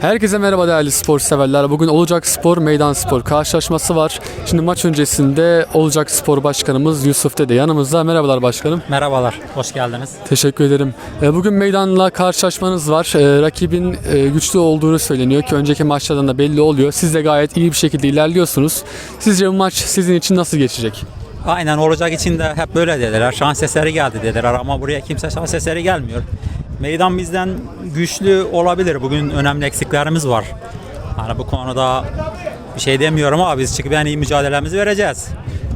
Herkese merhaba değerli spor severler. Bugün Olacak Spor Meydan Spor karşılaşması var. Şimdi maç öncesinde Olacak Spor Başkanımız Yusuf Dede yanımızda. Merhabalar başkanım. Merhabalar, hoş geldiniz. Teşekkür ederim. E, Bugün meydanla karşılaşmanız var. E, Rakibin e, güçlü olduğunu söyleniyor ki önceki maçlardan da belli oluyor. Siz de gayet iyi bir şekilde ilerliyorsunuz. Sizce bu maç sizin için nasıl geçecek? Aynen olacak için de hep böyle dediler. Şans eseri geldi dediler ama buraya kimse şans eseri gelmiyor. Meydan bizden güçlü olabilir. Bugün önemli eksiklerimiz var. Hani bu konuda bir şey demiyorum ama biz çıkıp en iyi mücadelemizi vereceğiz.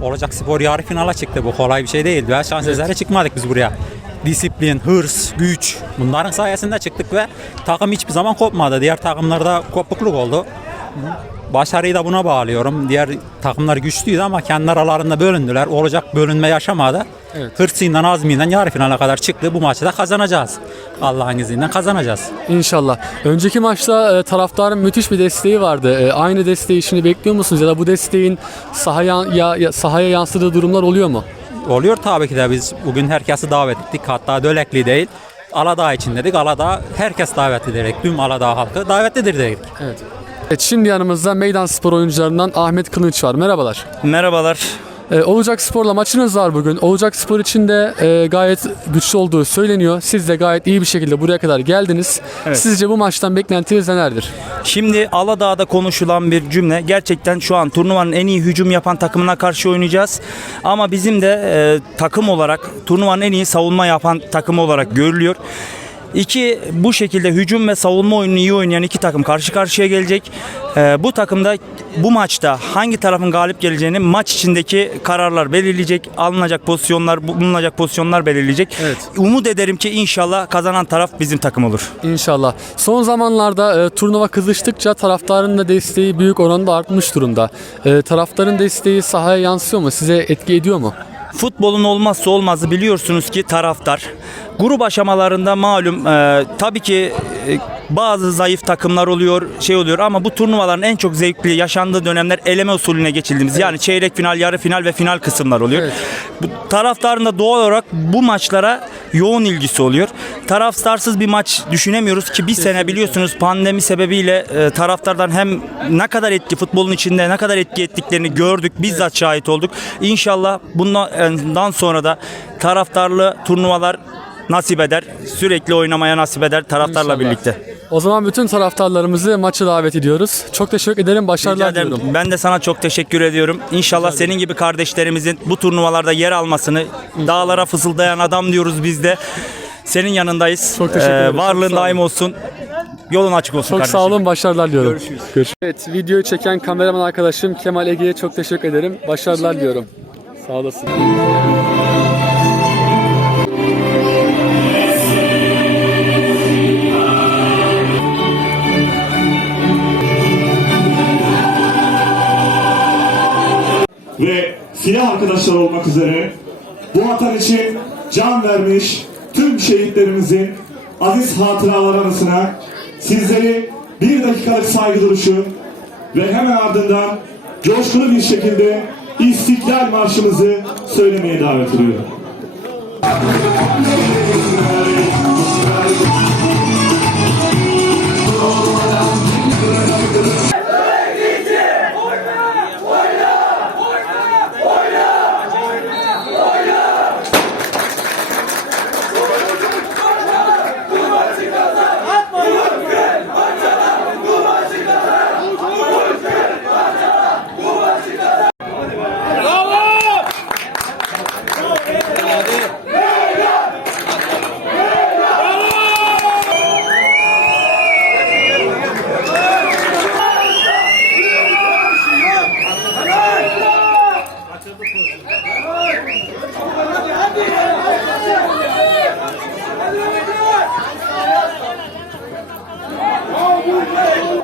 Olacak spor yarı finala çıktı. Bu kolay bir şey değil. Ve şans eseri çıkmadık biz buraya. Disiplin, hırs, güç bunların sayesinde çıktık ve takım hiçbir zaman kopmadı. Diğer takımlarda kopukluk oldu. Başarıyı da buna bağlıyorum. Diğer takımlar güçlüydü ama kendi aralarında bölündüler. Olacak bölünme yaşamadı. Evet. Hırsıyla, azmiyle yarı finale kadar çıktı. Bu maçı da kazanacağız. Allah'ın izniyle kazanacağız. İnşallah. Önceki maçta e, taraftarın müthiş bir desteği vardı. E, aynı desteği şimdi bekliyor musunuz ya da bu desteğin sahaya ya, ya- sahaya yansıdığı durumlar oluyor mu? Oluyor tabii ki de biz bugün herkesi davet ettik. Hatta Dölekli değil. Aladağ için dedik. Aladağ herkes davetli dedik. Tüm Aladağ halkı davetlidir dedik. Evet. Evet şimdi yanımızda Meydan Spor oyuncularından Ahmet Kılıç var. Merhabalar. Merhabalar. Ee, Olacak Spor'la maçınız var bugün. Olacak Spor için de e, gayet güçlü olduğu söyleniyor. Siz de gayet iyi bir şekilde buraya kadar geldiniz. Evet. Sizce bu maçtan beklentiniz nelerdir? Şimdi Aladağ'da konuşulan bir cümle. Gerçekten şu an turnuvanın en iyi hücum yapan takımına karşı oynayacağız. Ama bizim de e, takım olarak turnuvanın en iyi savunma yapan takım olarak görülüyor. İki bu şekilde hücum ve savunma oyununu iyi oynayan iki takım karşı karşıya gelecek. E, bu takımda bu maçta hangi tarafın galip geleceğini maç içindeki kararlar belirleyecek. Alınacak pozisyonlar, bulunacak pozisyonlar belirleyecek. Evet. Umut ederim ki inşallah kazanan taraf bizim takım olur. İnşallah. Son zamanlarda e, turnuva kızıştıkça taraftarın da desteği büyük oranda artmış durumda. E, taraftarın desteği sahaya yansıyor mu? Size etki ediyor mu? Futbolun olmazsa olmazı biliyorsunuz ki taraftar. Grup aşamalarında malum e, tabii ki e, bazı zayıf takımlar oluyor, şey oluyor ama bu turnuvaların en çok zevkli yaşandığı dönemler eleme usulüne geçildiğimiz yani çeyrek final, yarı final ve final kısımlar oluyor. Evet. Bu taraftarın da doğal olarak bu maçlara yoğun ilgisi oluyor. Taraftarsız bir maç düşünemiyoruz ki bir sene biliyorsunuz pandemi sebebiyle e, taraftardan hem ne kadar etki futbolun içinde ne kadar etki ettiklerini gördük. Bizzat şahit olduk. İnşallah bundan sonra da taraftarlı turnuvalar nasip eder. Sürekli oynamaya nasip eder taraftarla İnşallah. birlikte. O zaman bütün taraftarlarımızı maça davet ediyoruz. Çok teşekkür ederim. Rica Başarılar ederim. diliyorum. Ben de sana çok teşekkür ediyorum. İnşallah senin gibi kardeşlerimizin bu turnuvalarda yer almasını dağlara fısıldayan adam diyoruz biz de. Senin yanındayız. Çok teşekkür ederim. Çok varlığın sağ daim olsun. Yolun açık olsun Çok kardeşim. sağ olun, başarılar diliyorum. Görüşürüz. Evet, videoyu çeken kameraman arkadaşım Kemal Ege'ye çok teşekkür ederim. Başarılar diliyorum. Sağ olasın. Ve silah arkadaşlar olmak üzere bu vatan için can vermiş tüm şehitlerimizin aziz hatıralar arasına sizleri bir dakikalık saygı duruşu ve hemen ardından coşkulu bir şekilde İstiklal Marşımızı söylemeye davet ediyorum. Hadi hadi hadi.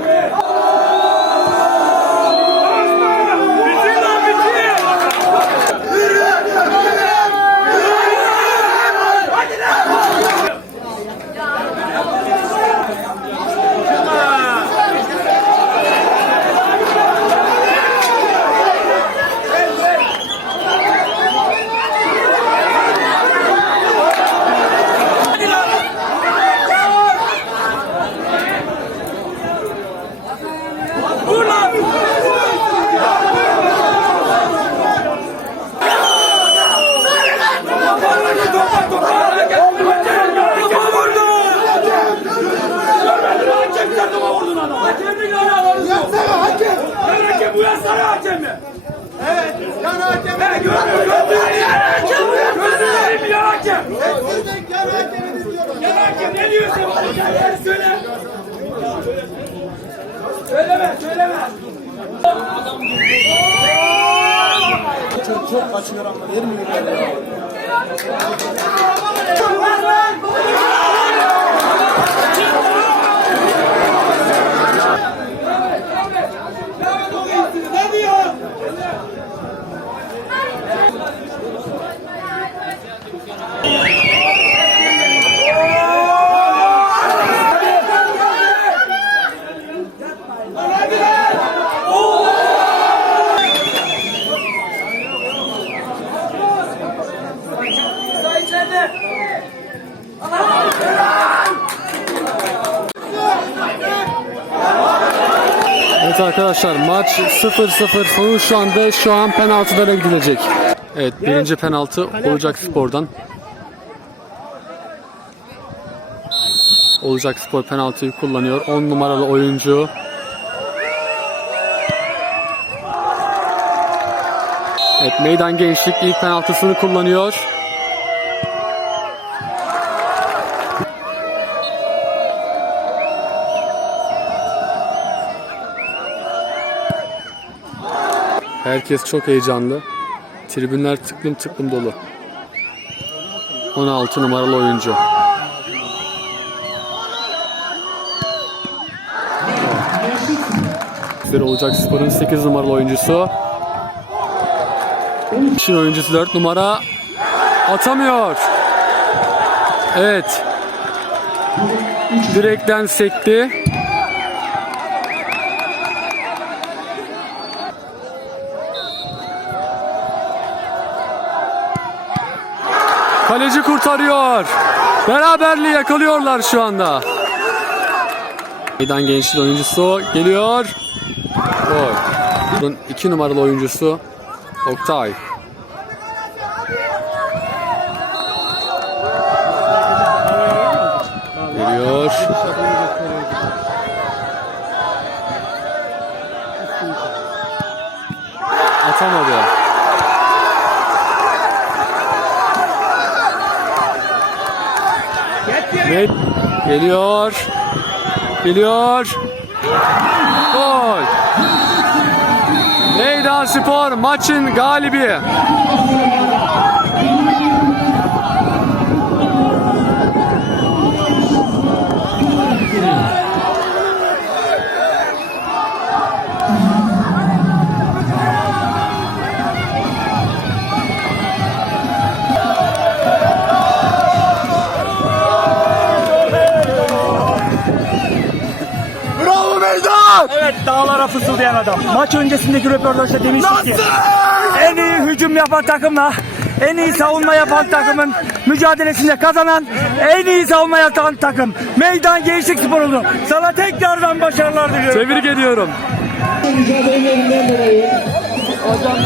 Kara hakemi. Evet. Kara hakemi. Evet, görmüyor. Gönderin. Gönderin bir hakem. Siz de kara hakeminiz diyorlar. Kara hakem ne diyorsun? Gel söyle. Söyleme, söyleme. Çok çok kaçıyor ama 20 milyon. Arkadaşlar maç 0-0 sonu şu anda şu an penaltılara gidilecek. Evet birinci penaltı Olacak Spor'dan. Olacak Spor penaltıyı kullanıyor. 10 numaralı oyuncu. Evet Meydan Gençlik ilk penaltısını kullanıyor. Herkes çok heyecanlı. Tribünler tıklım tıklım dolu. 16 numaralı oyuncu. Bir olacak sporun 8 numaralı oyuncusu. İşin oyuncusu 4 numara. Atamıyor. Evet. Direkten sekti. Kaleci kurtarıyor. Beraberliği yakalıyorlar şu anda. Meydan gençliği oyuncusu geliyor. Gol. Bunun iki numaralı oyuncusu Oktay. Geliyor. Atamadı. Ve geliyor. Geliyor. Gol. Meydan Spor maçın galibi. Fısıldayan adam. Maç öncesindeki röportajda demiştik ki en iyi hücum yapan takımla en iyi savunma yapan takımın mücadelesinde kazanan en iyi savunma yapan takım Meydan Gençlik Spor oldu. Sana tekrardan başarılar diliyorum. Tebrik ediyorum. mücadelelerinden dolayı Oğuzhan